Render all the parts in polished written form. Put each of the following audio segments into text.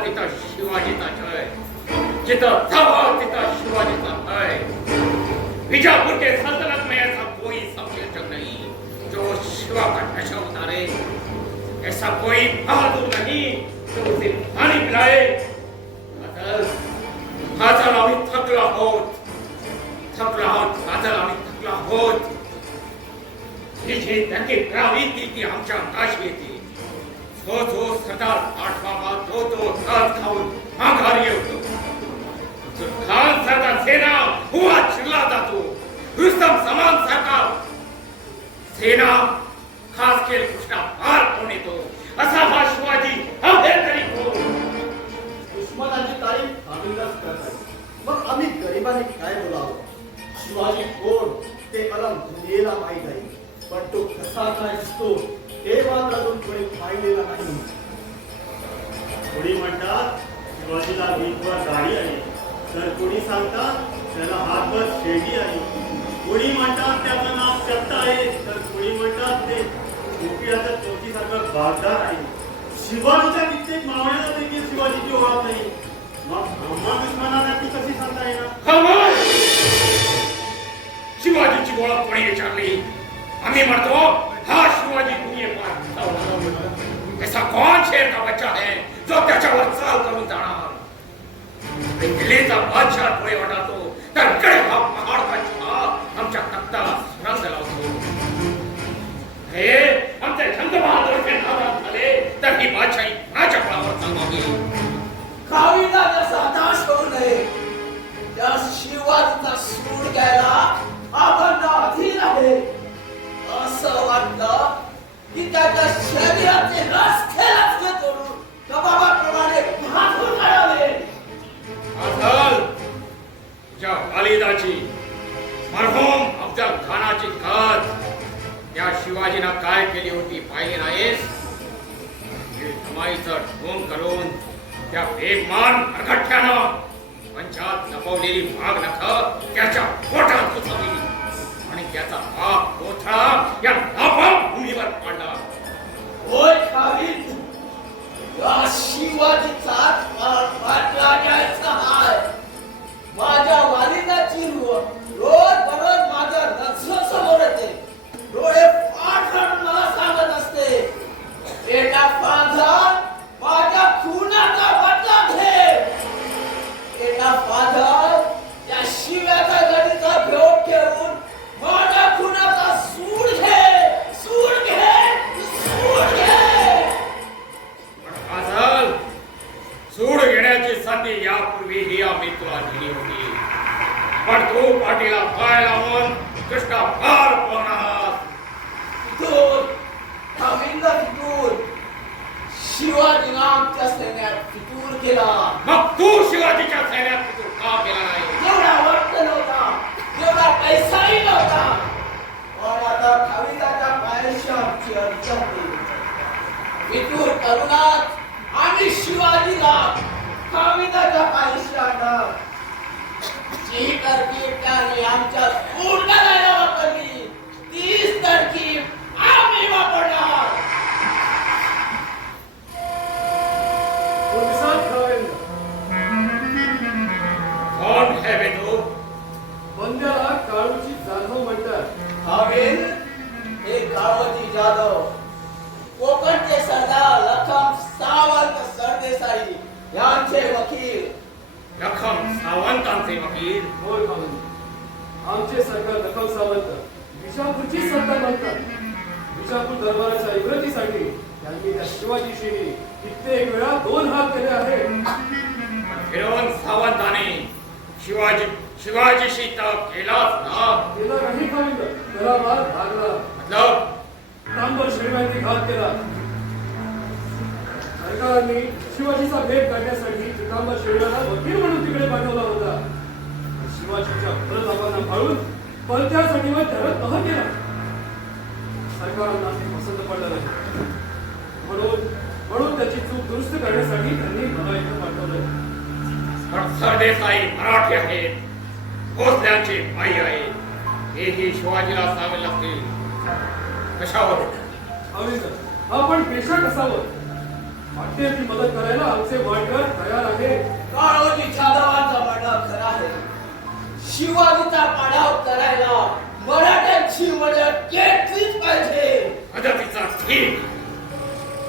तिथं शिवाजीचा जय, जिथं जावं तिथं शिवाजीचा भय। बीजापुर के सल्तनत में ऐसा कोई सबसे नहीं जो शिवा का नशा उतारे, ऐसा कोई बहादुर नहीं जो उसे पानी पिलाए। काजल आम्ही थकलो आहोत, काजल आम्ही थकलो आहोत। ही जी त्यांनी करावी ती आमच्या अंगाशी येते। जो सरदार आठवा तो तास खाऊन माघारी येतो। खान सरदार सेना हुआ चिल्ला जातो, रुस्तम समान सरकार सेना खास केल कृष्णा पार कोण येतो। असा हा शिवाजी हवे तरी कोण। दुश्मनाची तारीफ आम्हीच करतात, मग आम्ही गरिबांनी काय बोलावं? शिवाजी कोण ते अलम दुनियेला माहीत आहे, पण तो कसा काय दिसतो हे मात्र अजून कोणी पाहिलेला नाही। कोणी म्हणतात शिवाजीला वीटवर दाढी आहे, तर कोणी सांगतात त्याला हातभर शेंडी आहे। कोणी म्हणतात त्याचं नाव सत्ता आहे, तर कोणी म्हणतात ते गोपीनाथ चौकीसारखं बागदार आहे। शिवाजीच्या कित्येक मावळ्याला देखील शिवाजीची ओळख नाही, मग आम्हा दुश्मनाला ती कशी सांगता येणार? शिवाजीची ओळख कोणी विचारली? आम्ही म्हणतो हा शिवाजी दुनिये पर ऐसा कौन शेर का बच्चा है जो त्याच्यावर चाल करून जाणार? दिल्लीचा बादशाह डोळे वाटातो तर कडे हा पहाड का छा आमच्या तख्ताला सुरंग लावतो। हे आमचे छंद बहादूरचे नादात झाले तर ही बादशाही कुणाच्या बळावर चालवावी? खावीला जसा हताश होऊ नये, त्या शिवाजीचा सूड घ्यायला आपण अधीर आहे। असं वाटलं की त्याच्या शरीराचे रस खेळत तोडून कबाबाप्रमाणे भाजून काढावे। अफजल तुझ्या वालिदाची मरहूम अफजल खानाची कथ त्या शिवाजीनं काय केली होती पाहिली नाहीस? कमाईचं ढोंग करून त्या बेगमान अरगठ्यानं पंचात लपवलेली वाघ नख त्याच्या पोटात घुसवली आणि त्याचा बाप कोथळा या नापाक भूमीवर पाडला। होय खावीद, या शिवाजीचा पाठला घ्यायचा हाय। माझ्या वालिदाची रोज बरोज माझ्या नजरेसमोर येते, डोळे फाट फाडून मला सांगत असते, बेटा फादर माझ्या खुनाचा बदला घे। बेटा फादर या शिव्याच्या गडीचा भेट घेऊन माझ्या खुनाचा सूड घे, सूड घे, सूड घे। फाजल, सूड घेण्याची संधी यापूर्वीही आम्ही तुला दिली होती, पण तू पाठीला पाय लावून कृष्णा फार पवणार। फितूर, खाविंद फितूर, शिवाजीनं आमच्या सैन्यात फितूर केला। मग तू शिवाजीच्या सैन्यात फितूर का केला नाही? एवढा वर्त नव्हता, एवढा पैसाही नव्हता, पण आता खाविदाच्या पायाशी आमची अडचण होती। फितूर करूनात आम्ही शिवाजीला खाविदाच्या पायाशी आणणार। जी तरकीब त्याने आमच्या सूड घालायला वापरली, तीच तरकीब आम्ही वापरणार। कौन है बे तू? बंद्याला काळूची जाधव म्हणतात। खाविंद हे काळोजी जाधव, कोकणचे सरदार लखम सावंत सरदेसाई यांचे वकील। लखम सावंतांचे वकील? होय खाविंद, आमचे सरकार लखम सावंत विजापूरची सत्ता म्हणतात। विजापूर दरबाराच्या इब्रतीसाठी त्यांनी त्या शिवाजीशी कित्येक वेळा 2 हात केले आहेत। फिरवून सावंताने शिवाजीशी तप केलाच ना? केला नाही खाविंद, त्याला मार लागला। मतलब तांबर श्रीमंती घात केला। सरकारने शिवाजीचा भेद काढण्यासाठी पितांबर शेळीला वकील म्हणून तिकडे पाठवला होता। शिवाजीच्या प्रतापांना फाळून पलत्यासाठी त्याला तह केला। सरकारांना ते पसंत पडलं नाही, म्हणून त्याची चूक दुरुस्त करण्यासाठी त्यांनी मला इथे पाठवलं। पण सरदेसाई मराठी आहेत, भोसल्यांचे भाई आहेत, हेही शिवाजीला सावे लागतील। कशावर? आपण पेशा कसावं? वाटते ती मदत करायला आमचे वाटकर तयार आहे. काळोजी जाधवांचं म्हणणं खरं आहे. शिवाजीचा पाडाव करायला मराठ्यांची मदत केलीच पाहिजे. मदतीचा ठीक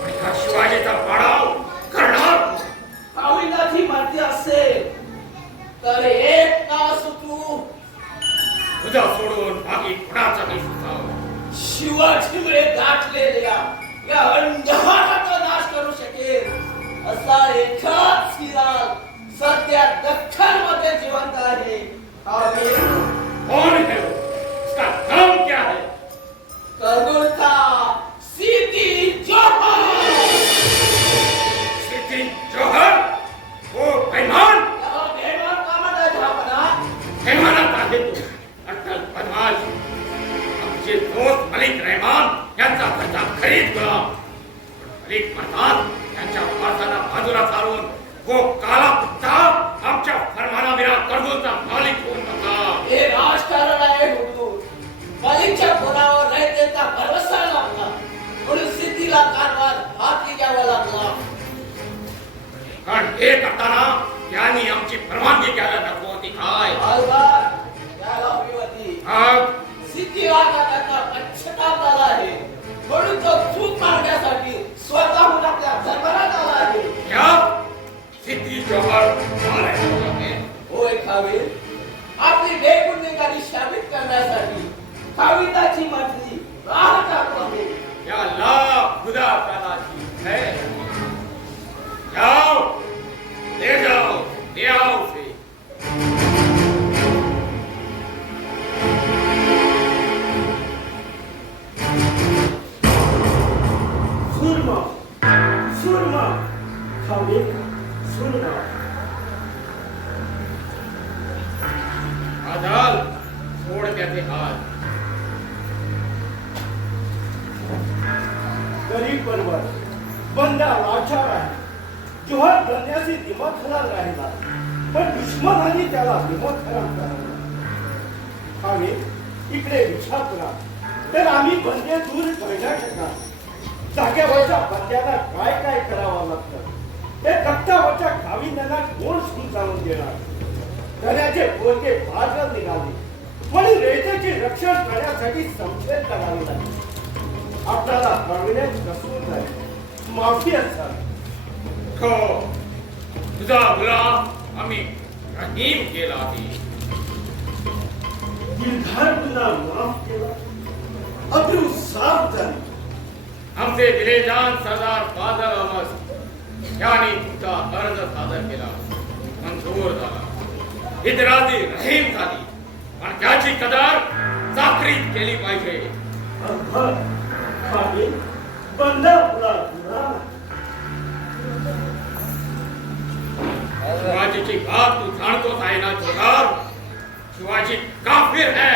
पण ह्या शिवाजीचा पाडाव करणार कोण? कावीनाची माहिती असेल तर एक तास तू तुझा सोडून बाकी कुणाचा नाही सुचाव. शिवाजीमुळे गाठलेल्या या अंधकाराचा नाश करू शकेल असा एकाच सिराज सध्या दख्खन मध्ये जिवंत आहे. कौन है वो? उसका नाम क्या है? करुणा सिद्धी जोहर. सिद्धी जोहर? वो बेईमान? याला बेईमान का म्हणतात आपणा? बेईमानात आहे तू अट्टल बदमाश. आमचे दोस्त मलिक रहमान यांचा घरचा खरीद गुलाम. मलिक म्हणतात त्यांच्या वारसाला बाजूला सारून वो काला कुत्ता आमच्या फरमानाविना कर्जूचा मालिक होऊन बसला. हे राजकारण आहे हुजूर. मलिकच्या पोरावर रयतेचा भरवसा लागला म्हणून सिद्धीला कारभार हाती घ्यावा लागला. कारण हे करताना त्यांनी आमची परवानगी घ्यायला नको होती काय? अलगार याला हवी होती. मग सिद्धीला आता त्याचा पश्चाताप झाला आहे म्हणून तो चूक मारण्यासाठी स्वतःहून आपल्या दरबारात आला आहे. या सिद्धी जोहर मारे होय खावी, आपली बेगुन्हेगारी साबित करण्यासाठी खाविताची मागणी राह टाकू आहे. या ला खुदा ताला की है. जाओ ले जाओ ले आओ उसे. सुरमा सुरमा खावे सुरमा. आदाल छोड़ त्याचे हात. गरीब परवर बंदा लाचार आहे. जोहर करण्याची दिमाग खराब राहिला पण दुश्मनाने त्याला दिमाग खराब करावा. खावे इकडे विचार करा तर आम्ही बंदे दूर करण्याकरता जागेवरच्या बंद्याला काय काय करावं लागतं ते तक्तावरच्या खाविंदांना कोण समजावून देणार. घराचे पोरगे बाजार निघाले म्हणून रेतेचे रक्षण करण्यासाठी संशय करावे लागले. आपल्याला कळविण्यात कसून झाली माफी असावी. खो तुझा गुलाम आम्ही रहीम केला आहे. निर्धार तुला माफ केला अब्रू साफ झाली. आमचे दिलेजान सरदार फादर अहमद यांनी तुमचा अर्ज सादर केला. मंजूर झाला. इतराजी रहीम झाली पण त्याची कदर चाकरीत केली पाहिजे. खाली बंदा पुरा शिवाजीची बात तू जानतोच आहे ना जोहर. शिवाजी काफिर है,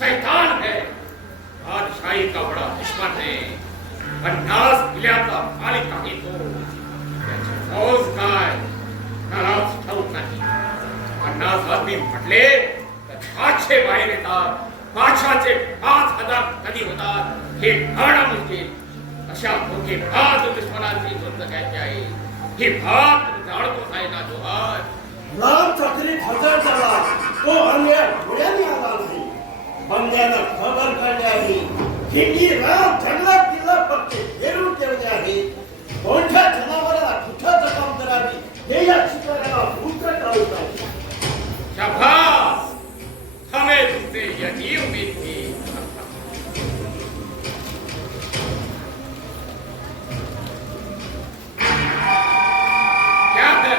शैतान है, बादशाही का बड़ा दुश्मन है. 50 किल्ल्याचा मालिक आहे तो. त्याची फौज काय त्यालाच ठाऊक नाही. 50 आदमी म्हटले तर 500 बाहेर येतात. 500चे 5000 कधी होतात हे कळणं मुश्किल. अशा मोठी बात दुश्मनाची झुंज घ्यायची आहे. ही बात तू जाणतोच आहे ना जोहर. राम चक्रीत हजर झाला तो अन्याय डोळ्याने आला नाही. बंद्यानं खबर काढली आहे की राम जंगलात किल्ला पक्के घेरून ठेवले आहे. कोणत्या जनावराला कुठं जखम करावी हे या शिकाऱ्याला भूत ठाऊक आहे. शाबाश, हमें तुमसे यही उम्मीद थी. क्या है?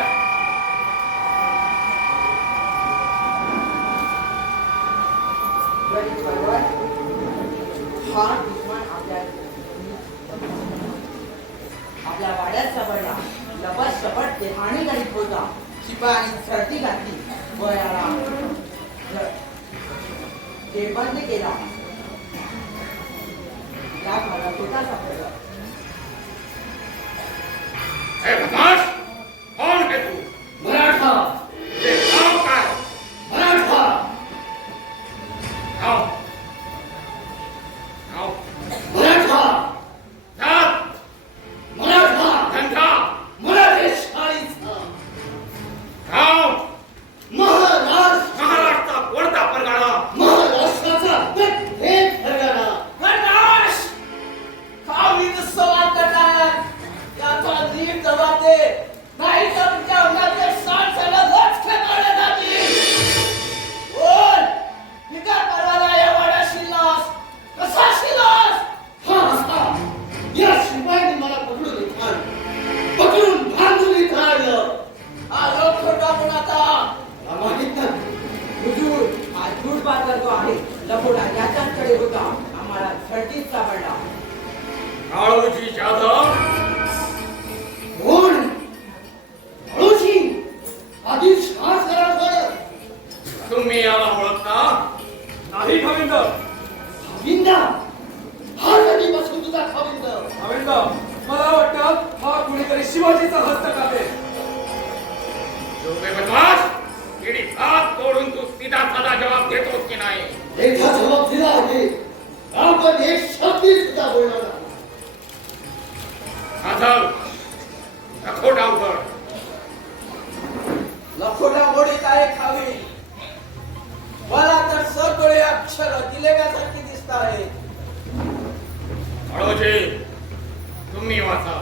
गरीब परवर हा दुश्मन आपल्या वाड्यात सापडला. लपत शपट देहाणी करीत होता. शिपायाने सर्दी घातली व याला जेरबंद केला. या भागात होता सापडला. ए बदमाश, कौन है तू? मराठा ये नाम क्या है? मराठा आओ आओ. मराठा जात, मराठा धंधा, नीट जबाब दे, नाही तर तुमच्या अंगातले 60 सडकच खेचवले जातील. बोल, निकाल परवाला या वाड्यात शिरलास, कसा शिरलास? हा असा या शिपाईने मला पकडून बांधून इथं आणलं. हा लोक खोटा कोणाचा? मला माहित नाही. हुजूर, हा झूट बातला जो आहे लपोडा याच्याकडे होता. आम्हाला झडतीच सापडला. काळूजी जाधव, कोण? हळूची आधी श्वास करा थोडं. तुम्ही याला ओळखता? नाही खाविंद. विंदा हा कधीपासून तुझा खाविंद? खाविंद, मला वाटतं हा कुणीतरी शिवाजीचा हस्तक आहे. जो बेबदमाश, किडी हात तोडून तू सीधा साधा जवाब देतोस की नाही? एकदा जबाब दिला आहे. आपण एक शब्द सुद्धा बोलणार नाही. जाधव, लखोटा उघड. लखोटा मोडीत आहे खावी. मला तर सगळे अक्षर दिलेल्यासारखी दिसत आहे. काळूजी, तुम्ही वाचा.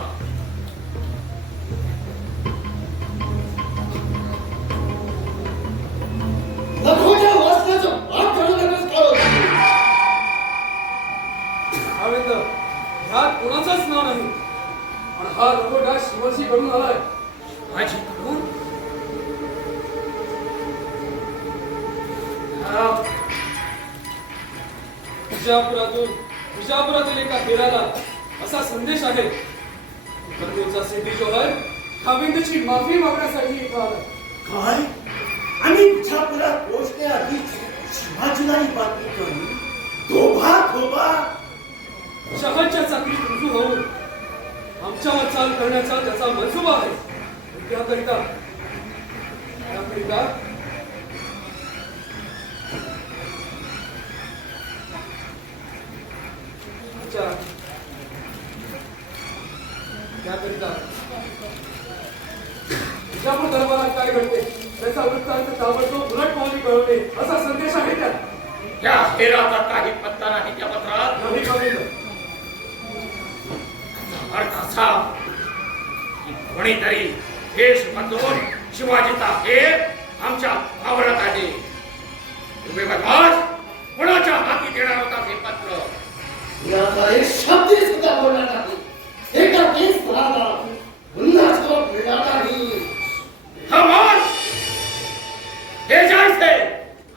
लखोच्या वाचण्याचं भाग करू नकोस काळू. खाविंद, ह्यात कुणाचंच नाव नाही. पण हा लपोटा शिवाजी कडून आलाय. माझी कडून? हा, विजापुरातील एका हेराला असा संदेश आहे. बंधूचा सिद्धी जोहर खाविंदची माफी मागण्यासाठी इथं आला. काय? आम्ही विजापुरात पोहोचण्याआधीच शिवाजीला ही बातमी कळली. धोबा शहाच्या चाकरीत रुजू होऊन आमच्यावर चाल करण्याचा त्याचा मनसुबा आहे. त्याकरिता विजापूर दरबारात काय घडते त्याचा वृत्तांत ताबडतोब उलटपावली कळवणे असा संदेश आहे त्यात. त्या हेराचा काही पत्ता नाही त्या पत्रात. नाही खाविंद. अर्थ असा की कोणीतरी देश बदलून शिवाजीचा हेर आमच्या आवरत आहे. तुम्ही बदमाश, कोणाच्या हाती देणार होता हे पत्र? याचा एक शब्द सुद्धा बोलणार नाही. एका केस झाला पुन्हा जबाब मिळणार नाही. हा मार! हे जायचे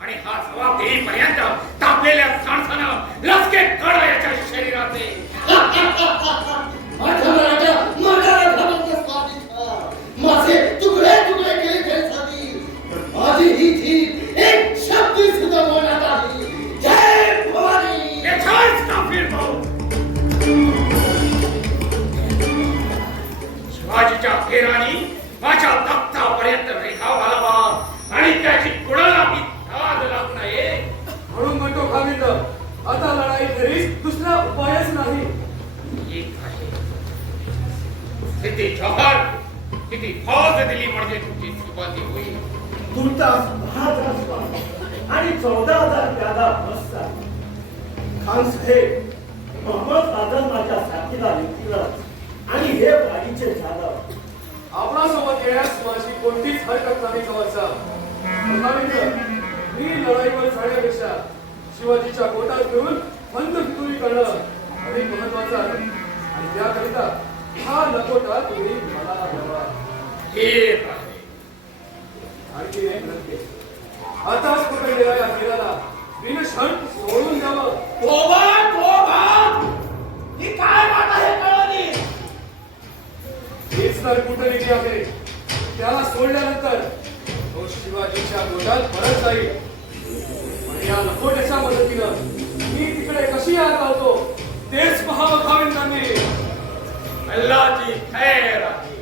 आणि हा जबाब देईपर्यंत तापलेल्या सांडसानं लचके काढा याच्या शरीराचे. माझ्या राजा माझ्या घरामध्ये स्वादिष्ट माझे तुकडे तुकडे केले तरी चालतील. पण माझी ही जीभ एक शब्द सुद्धा बोलणार नाही. जय भवानी. हे छान काफीर भाऊ. शिवाजीच्या फेराने माझ्या तख्तापर्यंत रेखा घालावा आणि त्याची कुणाला मी धाद लागू नये म्हणून म्हणतो खाविंद, आता लढाई घरीच दुसरा उपायच नाही. ठीक आहे. स्थिती जोहर किती फौज दिली म्हणजे तुमची सुरुवाती होईल. तुर्तास 10,000 स्वार आणि 14,000 प्यादा बसता. खान साहेब, मोहम्मद आझम माझ्या साथीला विकलंच आणि हे वाडीचे जाधव. आपणासोबत येण्यास माझी कोणतीच हरकत नाही जवळचा. मी लढाईवर जाण्यापेक्षा शिवाजीच्या गोटात घेऊन बंद फितुरी करणं अधिक महत्वाचं आहे. आणि त्याकरिता हा लपोटा तुम्ही मला हवा. ठीक आहे. आणखी एक नक्की, आताच पकडलेल्या या हिराला बिनशर्त सोडून द्यावं. ही काय बात आहे कळवली? हीच तर कुटनीती आहे. त्याला सोडल्यानंतर तो शिवाजीच्या गोटात परत जाईल. पण या लपोट्याच्या मदतीनं मी तिकडे कशी आत लावतो तेच पहावं खाविंदांनी. अल्लाची खैर आहे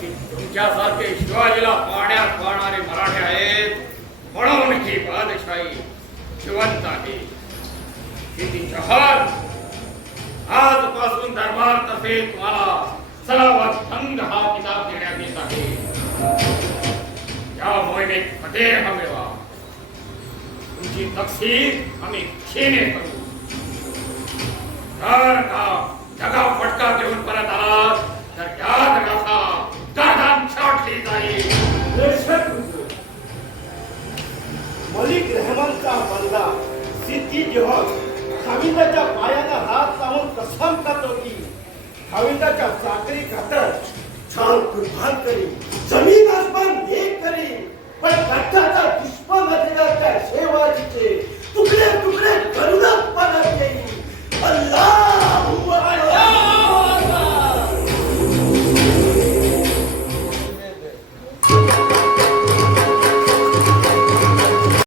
की तुमच्यासारखे शिवाजीला पाण्यात पाळणारे मराठे आहेत म्हणून ही बादशाही जिवंत आहे. किती जहाल आजपासून दरबार तर्फे तुम्हाला सलावत थंग हा किताब देण्यात येत आहे. या मोहिमेत फतेह मिळवा. तुमची तकसीर आम्ही क्षीणे करू. जर का जगा फटका घेऊन परत आला तर हविंदाच्या चाकरी खातर छान कुर्बान करी, जमीन आसमान एक करी, पण कट्टाचा दुश्मन असलेल्या त्या शेवाजीचे तुकडे